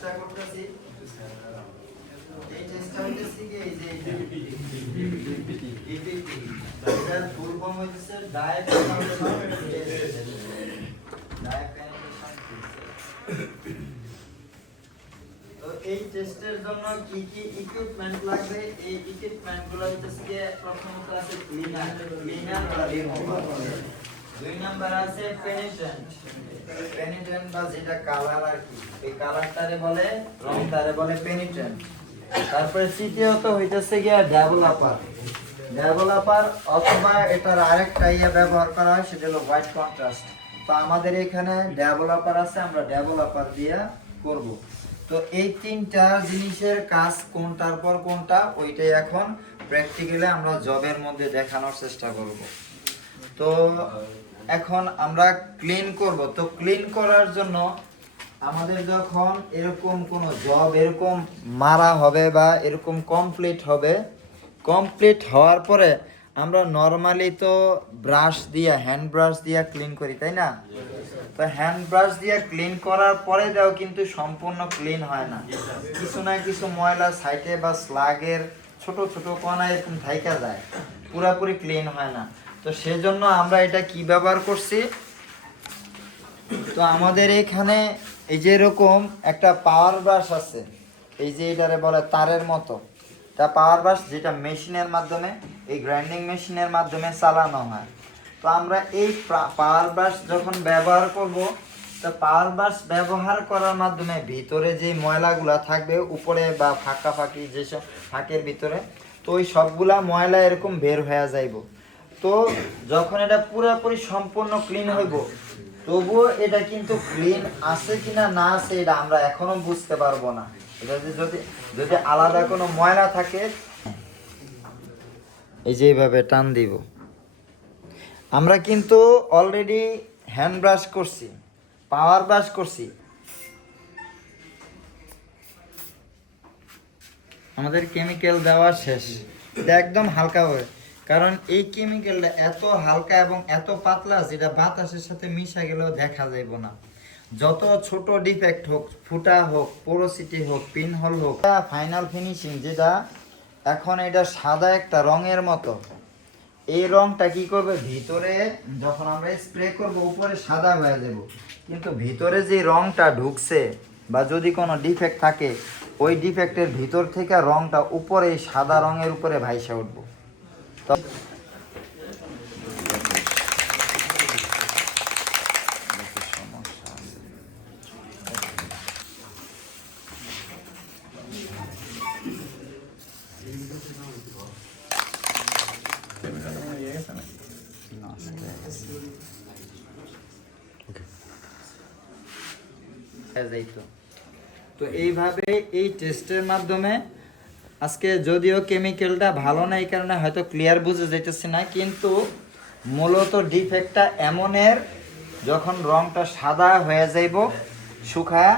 চেষ্টা করতেছি। এই চেষ্টা হইতেছি কি, এই যে EPT এটার ফুল ফর্ম হইতেছে ডায়েট তো এই টেস্টের জন্য কি কি ইকুইপমেন্ট লাগবে? এই ইকুইপমেন্টগুলো হইতেছে কি, প্রথমত আছে ক্লিনার ক্লিনার বা রিমুভার দুই নাম্বার আছে পেনিট্রেন্ট পেনিট্রেন্ট বা যেটা কালার আর কি, এই কালারটারে বলে রংটারে বলে পেনিট্রেন্ট তারপরে তৃতীয়ত হইতেছে গিয়া ডেভেলপার ডেভেলপার অথবা এটার আরেকটা ইয়ে ব্যবহার করা হয়, সেটা হলো হোয়াইট কন্ট্রাস্ট তো আমাদের এখানে ডেভেলপার আছে, আমরা ডেভেলপার দিয়ে করব। তো এই তিনটা জিনিসের কাজ কোনটার পর কোনটা, ওইটাই এখন প্র্যাকটিক্যালি আমরা জবের মধ্যে দেখানোর চেষ্টা করব। তো এখন আমরা ক্লিন করব। তো ক্লিন করার জন্য আমাদের যখন এরকম কোন জব এরকম মারা হবে বা এরকম কমপ্লিট হবে কমপ্লিট হওয়ার পরে আমরা নর্মালি তো ব্রাশ দিয়ে হ্যান্ড ব্রাশ দিয়ে ক্লিন করি, তাই না? তো হ্যান্ড ব্রাশ দিয়ে ক্লিন করার পরে দেও কিন্তু সম্পূর্ণ ক্লিন হয় না। কিছু না কিছু ময়লা সাইটে বা স্লাগের ছোট ছোট কণা এরকম থাইকা যায়। পুরাপুরি ক্লিন হয় না। তো সেজন্য আমরা এটা কি ব্যবহার করছি? তো আমাদের এখানে এই যে এরকম একটা পাওয়ার ব্রাশ আছে, এই যে এটারে বলে তারের মতো। তা পাওয়ার ব্রাশ যেটা মেশিনের মাধ্যমে, এই গ্রাইন্ডিং মেশিনের মাধ্যমে চালানো হয়। তো আমরা এই পাওয়ার ব্রাশ যখন ব্যবহার করব, তো পাওয়ার ব্রাশ ব্যবহার করার মাধ্যমে ভিতরে যে ময়লাগুলা থাকবে, উপরে বা ফাঁকা ফাঁকি যেসব ফাঁকের ভিতরে, তো ওই সবগুলা ময়লা এরকম বের হয়ে যাইব। তো যখন এটা পুরোপুরি সম্পূর্ণ ক্লিন হইব, তবুও এটা কিন্তু ক্লিন আছে কিনা না আছে এটা আমরা এখনও বুঝতে পারব না। এটা যদি যদি আলাদা কোনো ময়লা থাকে, এই যে এইভাবে টান দিব। আমরা কিন্তু অলরেডি হ্যান্ড ব্রাশ করছি পাওয়ার ব্রাশ করছি। আমাদের কেমিক্যাল দেওয়া শেষ। এটা একদম হালকা হবে কারণ এই কেমিক্যালটা এত হালকা এবং এত পাতলা যেটা বাতাসের সাথে মিশা গেলেও দেখা যাইব না। যত ছোট ডিফেক্ট হোক, ফুটা হোক পোরোসিটি হোক পিন হোল হোক ফাইনাল ফিনিশিং যেটা এখন এটা সাদা একটা রঙের মতো। এই রংটা কি করবে? ভিতরে যখন আমরা স্প্রে করব, উপরে সাদা হয়ে যাব। কিন্তু ভিতরে যে রংটা ঢুকছে বা যদি কোনো ডিফেক্ট থাকে, ওই ডিফেক্টের ভিতর থেকে রংটা উপরে সাদা রঙের উপরে ভাইসা উঠবো। যাইতো তো। এইভাবে এই টেস্টের মাধ্যমে আজকে যদিও কেমিক্যালটা ভালো না এই কারণে হয়তো ক্লিয়ার বুঝে যেতেছি না, কিন্তু মূলত ডিফেক্টটা এমনের, যখন রংটা সাদা হয়ে যাইব, শুকায়